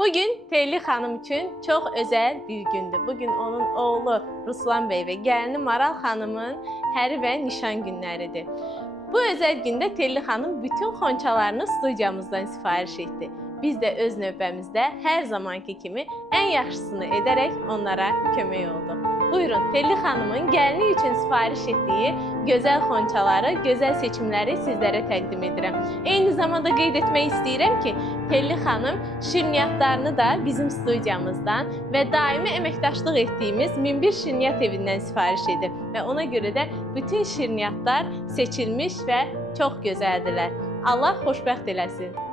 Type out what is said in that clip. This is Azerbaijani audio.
Bugün Telli xanım üçün çox özəl bir gündür. Bugün onun oğlu Ruslan bəy və gəlini Maral xanımın həri və nişan günləridir. Bu özəl gündə Telli xanım bütün xonçalarını studiyamızdan sifariş etdi. Biz də öz növbəmizdə hər zamanki kimi ən yaxşısını edərək onlara kömək olduq. Buyurun, Telli xanımın gəlini üçün sifariş etdiyi gözəl xonçaları, gözəl seçimləri sizlərə təqdim edirəm. Eyni zamanda qeyd etmək istəyirəm ki, Telli xanım şirniyyatlarını da bizim studiyamızdan və daimi əməkdaşlıq etdiyimiz 1001 şirniyyat evindən sifariş edib və ona görə də bütün şirniyyatlar seçilmiş və çox gözəldirlər. Allah xoşbəxt eləsin.